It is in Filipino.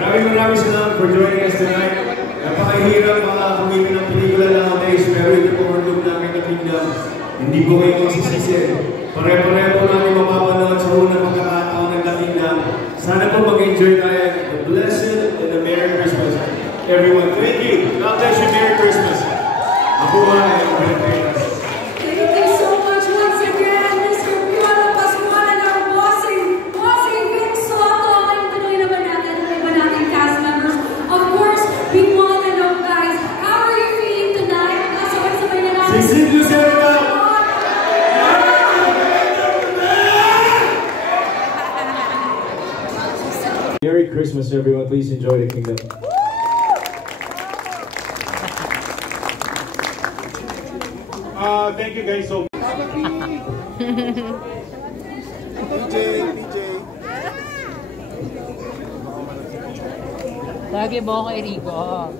Maraming salamat for joining us tonight. Napakahirap mga kumita ng pelikula nowadays, pero ito po ang loob namin na kingdom. Hindi po kayo magsisisi. Pare-pareho po namin mapapanood sa unang pagkakataon ng The Kingdom. Sana po mag-enjoy tayo. A blessed and a Merry Christmas. Everyone, thank you. God bless you. Merry Christmas. Ako ay thank you so much once again, Mr. Piolo Pascual, our bossing Vic Soto. Ngayon tuloy naman natin ang iba nating cast members. Of course, we want to know, guys, how are you feeling tonight? Sabay-sabay na natin. Sisig Lucero! Merry Christmas, everyone. Please enjoy The Kingdom. Thank you guys so much. PJ. Lagi mo kay Rico.